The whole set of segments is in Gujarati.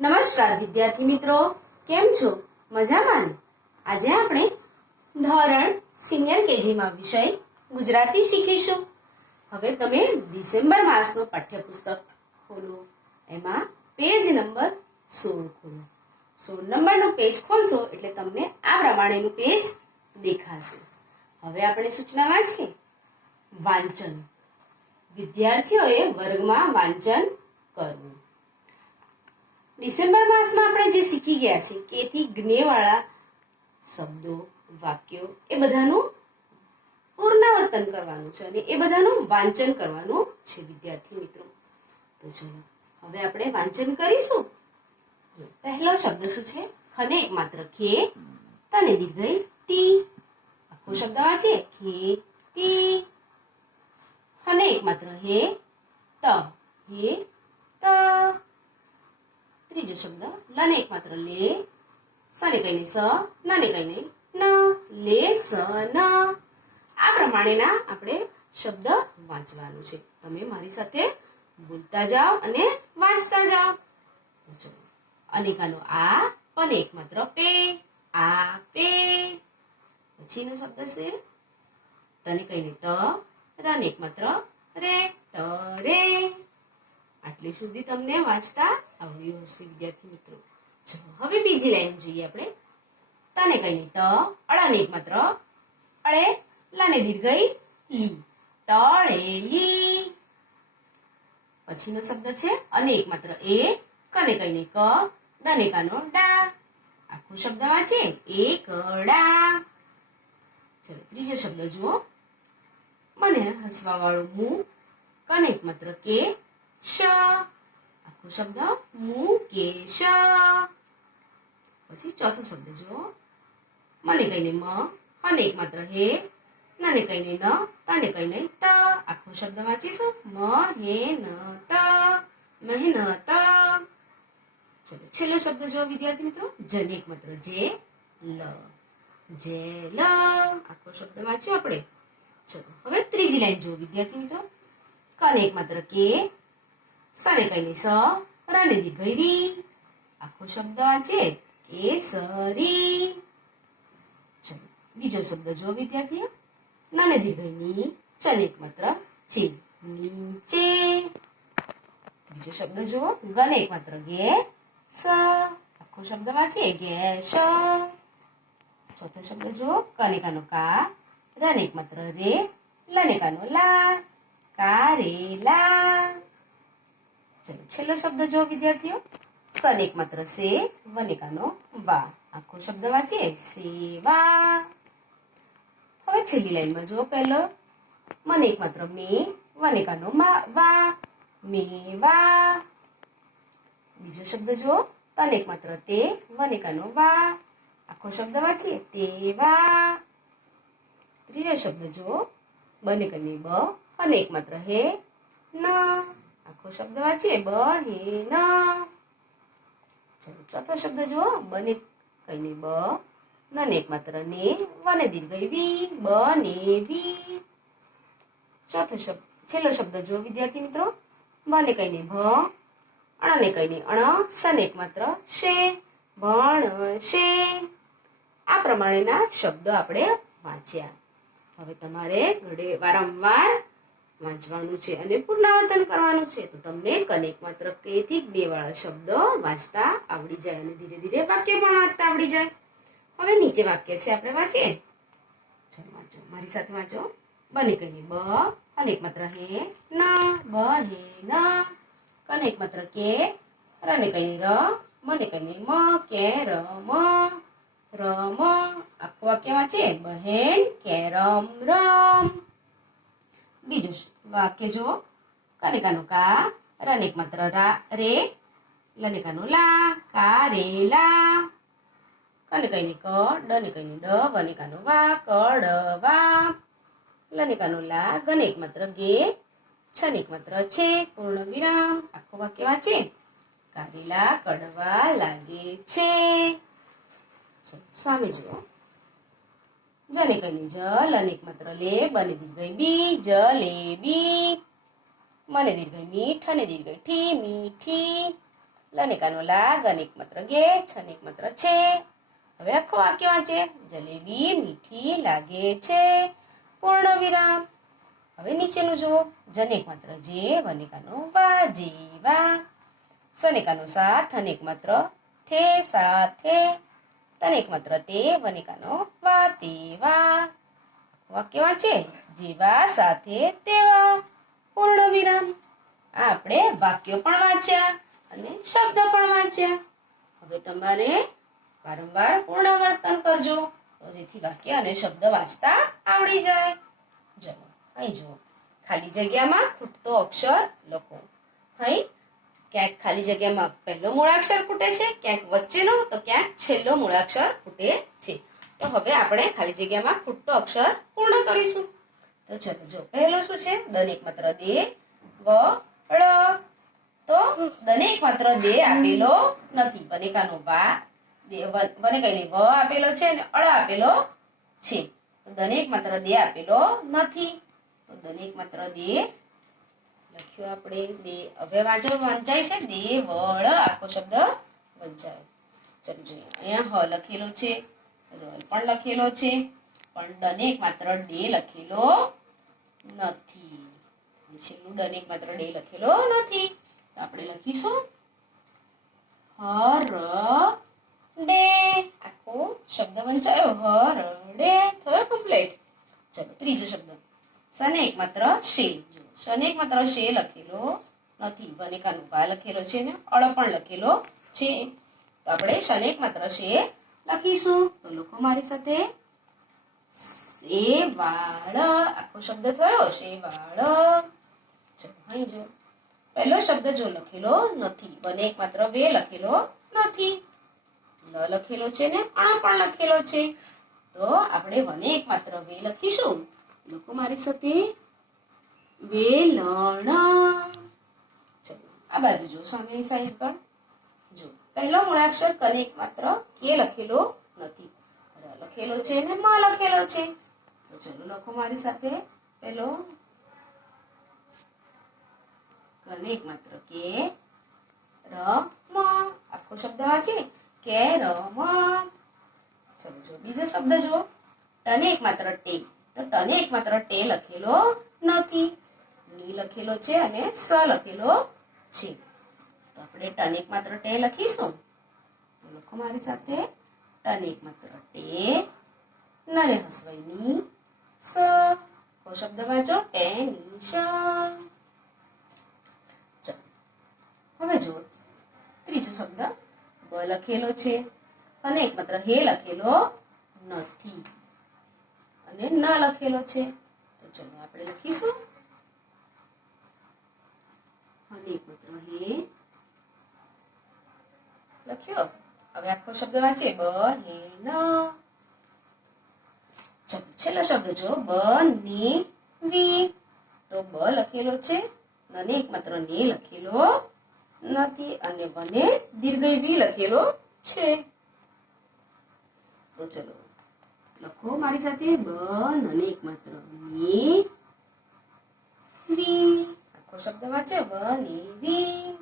નમસ્કાર વિદ્યાર્થી મિત્રો, કેમ છો? મજામાં ને? આજે આપણે ધોરણ સિનિયર કેજીમાં વિષય ગુજરાતી શીખીશું. હવે તમે ડિસેમ્બર માસનો પાઠ્યપુસ્તક ખોલો. એમાં પેજ નંબર 16 ખોલો. 16 નંબરનું પેજ ખોલશો એટલે તમને આ પ્રમાણેનું પેજ દેખાશે. હવે આપણે સૂચના વાંચીએ. વાંચન. વિદ્યાર્થીઓએ વર્ગમાં વાંચન કરવું. ડિસેમ્બર માસમાં આપણે જે શીખી ગયા છે કે થી જ્ઞેવાળા શબ્દો, વાક્યો એ બધાનું પુનરાવર્તન કરવાનું છે અને એ બધાનું વાંચન કરવાનું છે વિદ્યાર્થી મિત્રો. તો ચલો હવે આપણે વાંચન કરીશું. પહેલો શબ્દ શું છે? ખને એક માત્ર ખે, તને દીર્ઘઈ તી. આખો શબ્દ વાંચીએ. ખેતી. હને એક માત્ર હે, ત. હે ત. ત્રીજો શબ્દ લને એક માત્ર લે, સને કઈને સ, નને કઈને ન. લે સ ન. આ પ્રમાણેના આપણે શબ્દ વાંચવાનું છે. તમે મારી સાથે બોલતા જાઓ અને વાંચતા જાઓ. ચલો. અનેકાનો આ, પણ એક માત્ર પે, આ પે. પછીનો શબ્દ છે તને કઈને ત, રને એક માત્ર રે, ત રે. આટલી સુધી તમને વાંચતા આવડ્યું હશે વિદ્યાર્થી મિત્રો. ચલો હવે બીજી લાઈન જોઈએ આપણે. તને કઈને ત, અળને એક માત્ર અળે, લને દીર્ઘઈ લી, તળેલી. પછીનો શબ્દ છે અને એક માત્ર એ, કને કઈને ક, દને કાનો ડા. આખો શબ્દ વાંચે. એકડા. ચલો ત્રીજો શબ્દ જુઓ. મને હસવા વાળું મું, કને એક માત્ર કે, શ. આખો શબ્દ મુકેશ. પછી ચોથો શબ્દ જુઓ. મને કઈને મ, હને એક માત્ર હે, નને કઈને ન, તને કઈને ત. આખો શબ્દ વાંચીશું. મ હે ન ત, મહેનત. ચલો છેલ્લો શબ્દ જુઓ વિદ્યાર્થી મિત્રો. જને એક માત્ર જે, લ. જેલ. આખો શબ્દ વાંચ્યો આપણે. ચલો હવે ત્રીજી લાઈન જુઓ વિદ્યાર્થી મિત્રો. કને એક માત્ર કે, સને કઈને સ, રને દીર્ઘઈ રી. આખો શબ્દ વાંચે. કેસરી. ચલો બીજો શબ્દ જો વિદ્યાર્થીઓ. નને દીર્ઘઈ ની, ચને એક માત્ર ચે, નીચે. ત્રીજો શબ્દ જુઓ. ગને એક માત્ર ગે, સ. આખો શબ્દ વાંચે. ગેસ. ચોથો શબ્દ જુઓ. કનેકાનો કા, રને એક માત્ર રે, લનેકાનો લા, કારેલા. ચલો છેલ્લો શબ્દ જો વિદ્યાર્થીઓ. સન એક માત્ર સે, વનેકાનો વા. આખો શબ્દ વાંચીએ. સેવા. હવે છેલ્લી લાઈનમાં જો. પહેલો મને એક માત્ર મે, વનેકાનો વા, મેવા. બીજો શબ્દ જો. તને એક માત્ર તે, વનેકાનો વા. આખો શબ્દ વાંચીએ. તેવા. ત્રીજો શબ્દ જો. બને કને બ, અને એક માત્ર હે, ન. આખો શબ્દ વાંચીએ. બ હે ન. ચલો ચોથો શબ્દ જુઓ. બને કઈને બ, નને એક માત્ર ને, વને દીર્ઘઈ વી, બ ને વી. ચોથો શબ્દ છેલ્લો શબ્દ જો વિદ્યાર્થી મિત્રો. બને કઈને ભ, અણને કઈને અણ, શને એક માત્ર શે, ભણ શે. આ પ્રમાણેના શબ્દો આપણે વાંચ્યા. હવે તમારે ઘરે વારંવાર વાંચવાનું છે અને પુનરાવર્તન કરવાનું છે. તો તમને કનેક માત્ર કે થી બે વાળા શબ્દો વાંચતા આવડી જાય અને ધીરે ધીરે વાક્ય પણ વાંચતા આવડી જાય. હવે નીચે વાક્ય છે આપણે વાંચીએ. ચલો વાંચો, મારી સાથે વાંચો. બને કઈને બ, અનેક માત્ર હે, ન. બ હે ન. કનેક માત્ર કે, રને કઈને ર, મને કઈને મ, કે રમ. રમ. આખું વાક્ય વાંચે. બહેન કેરમ રમ. બીજું વાક્ય જો. કનેકાનો કા, રનેક માત્ર રે, લનેકાનો લા, કારેલા. કને કઈને ક, ડને કઈને ડ, વનેકાનો વા, કડવા. લનેકાનો લા, ગનેક માત્ર ગે, છનેક માત્ર છે, પૂર્ણ વિરામ. આખું વાક્ય વાંચે. કારેલા કડવા લાગે છે. સામે જુઓ. જને કઈને જ, લનેક માત્ર લે, બને દીર્ઘઈ બી, જલેબી. મને દીર્ઘઈ મીઠ, અને દીર્ઘઈ ઠી, મીઠી. લનેકાનો લા, ગનેક માત્ર ગે, છનેક માત્ર છે. હવે આખો વાક્ય વાંચે. જલેબી મીઠી લાગે છે, પૂર્ણ વિરામ. હવે નીચેનું જુઓ. જનેક માત્ર જે, વનેકાનો વા, જેવા. સનેકાનો સા, થનેક માત્ર થે, સાથે. તનેક માત્ર તે, વનેકાનો વા, તેવા. વાક્ય વાંચે. જેવા, સાથે, તેવા, પૂર્ણ વિરામ. આ આપણે વાક્યો પણ વાંચ્યા અને શબ્દ પણ વાંચ્યા. હવે તમારે વારંવાર પુનરાવર્તન કરજો તો જેથી વાક્ય અને શબ્દ વાંચતા આવડી જાય. ચલો અહીં જુઓ. ખાલી જગ્યામાં ખૂટતો અક્ષર લખો. અહીં ક્યાંક ખાલી જગ્યામાં પહેલો મૂળાક્ષર ખૂટે છે, ક્યાંક વચ્ચેનો, તો ક્યાંક છેલ્લો મૂળાક્ષર ખૂટે છે. તો હવે આપણે ખાલી જગ્યામાં ખૂટતો અક્ષર પૂર્ણ કરીશું. તો ચલો જો પહેલો શું છે? દનેક માત્ર દે, વ, ળ. તો દનેક માત્ર દે આપેલો નથી. વનેકાનો વા, વનેકાની વ આપેલો છે અને અળ આપેલો છે. તો દનેક માત્ર દે આપેલો નથી. તો દનેક માત્ર દે લખ્યું આપણે. દે હવે વંચાય છે. દે, વળ આખો શબ્દ વંચાયો. ચલો જોઈએ. અહીંયા હ લખેલો છે, ર પણ લખેલો છે, પણ દનેક માત્ર ડે લખેલો નથી. છેલ્લું દનેક માત્ર ડે લખેલો નથી. તો આપણે લખીશું હરડે. આખો શબ્દ વંચાયો. હરડે થયો કમ્પ્લીટ. ચલો ત્રીજો શબ્દ. સનેક માત્ર શે. સનેક માત્ર શે લખેલો નથી. વનેકાનો વા લખેલો છે ને અળ પણ લખેલો છે. તો આપણે શનેક માત્ર શે લખીશું. તો લખો મારી સાથે. શેવાળ આખો શબ્દ થયો. શેવાળ. ચલો અહીં જો પહેલો શબ્દ જો લખેલો નથી. વનેક માત્ર વે લખેલો નથી. લ લખેલો છે ને અણ પણ લખેલો છે. તો આપણે વનેક માત્ર વે લખીશું. લખો મારી સાથે. વેલણ. ચલો આ બાજુ જો સામેની સાઈડ પર જો પહેલો મૂળાક્ષર કનેક માત્ર કે લખેલો નથી. ર લખેલો છે ને મ લખેલો છે. તો ચલો લખો મારી સાથે. પહેલો કનેક માત્ર કે, ર, મ આખો શબ્દ વાંચીએ. કે, ર, મ. ચલો જો બીજો શબ્દ જુઓ. ટનેક માત્ર ટે. તો ટનેક માત્ર ટે લખેલો નથી. ની લખેલો છે અને સ લખેલો છે. તો આપણે ટનેક માત્ર ટે લખીશું. તો લખો મારી સાથે. ટનેક માત્ર ટે, નરે હસવઈની સ. કો શબ્દ વાંચો. ટેની શ. હવે જુઓ ત્રીજો શબ્દ. બ લખેલો છે અને એક માત્ર હે લખેલો નથી અને ન લખેલો છે. તો ચલો આપણે લખીશું. અને એક માત્ર હે લખ્યો. હવે આખો શબ્દ વાંચીએ. બ, હે, ન. ચલો છેલ્લો શબ્દ જો. બ, ને, વી. તો બ લખેલો છે અને એક માત્ર ને લખેલો નથી અને વને દીર્ઘ વી લખેલો છે. તો ચલો લખો મારી સાથે. બ અને એક માત્ર ને, વી. આખો શબ્દ વાંચો. બ, ને, વી.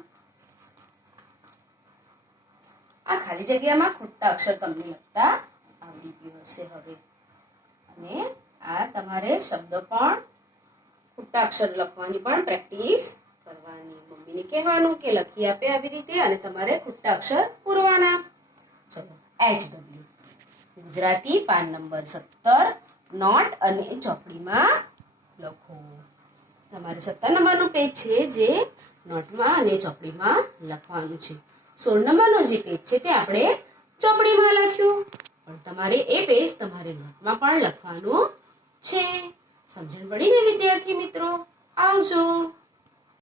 આ ખાલી જગ્યામાં ખૂટતા અક્ષર તમને લખતા આવડી ગયું હશે હવે. અને આ તમારે શબ્દ પણ ખૂટતા અક્ષર લખવાની પણ પ્રેક્ટિસ કરવાની. મમ્મીને કહેવાનું કે લખી આપે આવી રીતે અને તમારે ખૂટતા અક્ષર પૂરવાના. ચલો HW ગુજરાતી પાન નંબર 17 નોટ અને ચોપડીમાં લખો. તમારે 17 નંબરનું પેજ છે જે નોટમાં અને ચોપડીમાં લખવાનું છે. 16 નંબરનો જે પેજ છે તે આપણે ચોપડીમાં લખ્યું, પણ તમારે એ પેજ તમારે નોટમાં પણ લખવાનું છે. સમજણ પડી ને વિદ્યાર્થી મિત્રો? આવજો.